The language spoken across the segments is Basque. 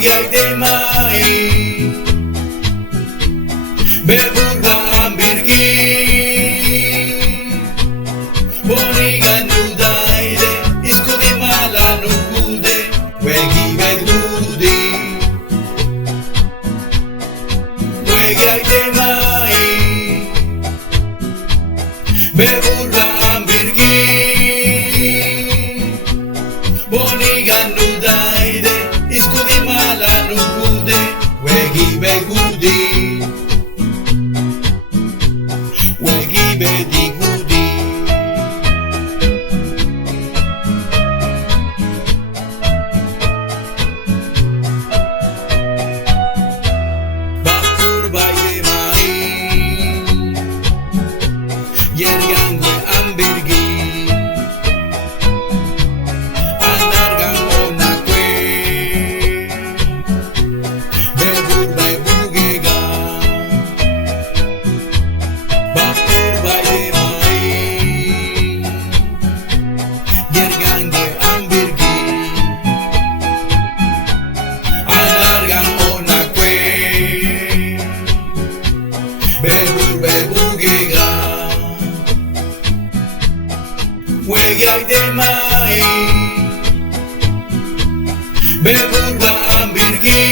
Wegai de mai Beburga ambirgi Boni gandudaide Iskude malanukude Wegi begudi Wegai de mai Beburga ambirgi Boni gandudaide Iskude malanukude Wegi begudi Wegi bedigudi Bakur baye mai Yergangwe ambirgi Anargang onakwe Bebur bay bugega Bakur baye mai Yergangwe ambirgi Anargang onakwe Bebur bay bugega Wegai de mai Beburga ambirgi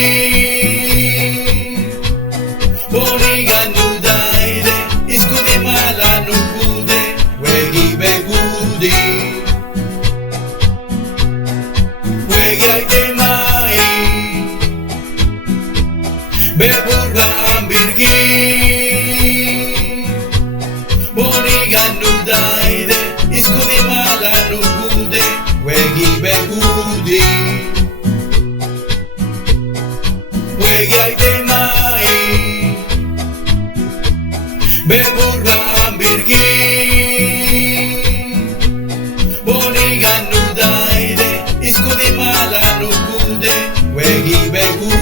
Boni gandudaide Iskude malanukude Wegi begudi Wegai de mai Beburga ambirgi Boni gandudaide Iskude malanukude Wegi begudi Wegai de mai Beburga ambirgi Boni gandudaide Iskude malanukude Wegi begudi